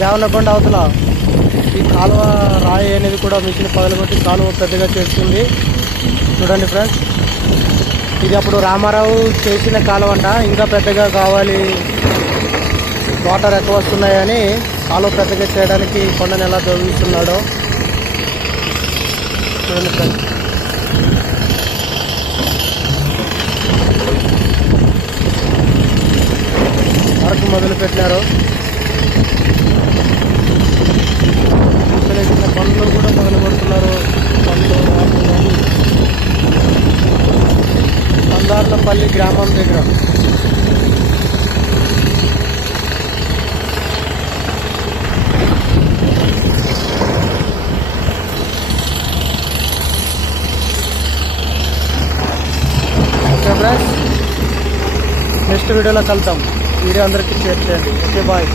దేవనకొండ అవతల ఈ కాలువ రాయి అనేది కూడా మిషన్ పగలగొట్టి కాలువ పెద్దగా చేస్తుంది. చూడండి ఫ్రెండ్స్, ఇది అప్పుడు రామారావు చేసిన కాలువ అంట. ఇంకా పెద్దగా కావాలి, వాటర్ ఎక్కువ వస్తున్నాయని కాలువ పెద్దగా చేయడానికి కొండను ఎలా తవ్విస్తున్నాడో చూడండి ఫ్రెండ్స్. వరకు మొదలు పెట్టినారు. చిన్న పనులు కూడా మొదలు పెడుతున్నారు. పనులు మందార్లపల్లి గ్రామం దగ్గర. ఓకే ఫ్రెండ్స్, నెక్స్ట్ వీడియోలో కలుద్దాం. వీడియో అందరికీ షేర్ చేయండి. Okay, bye.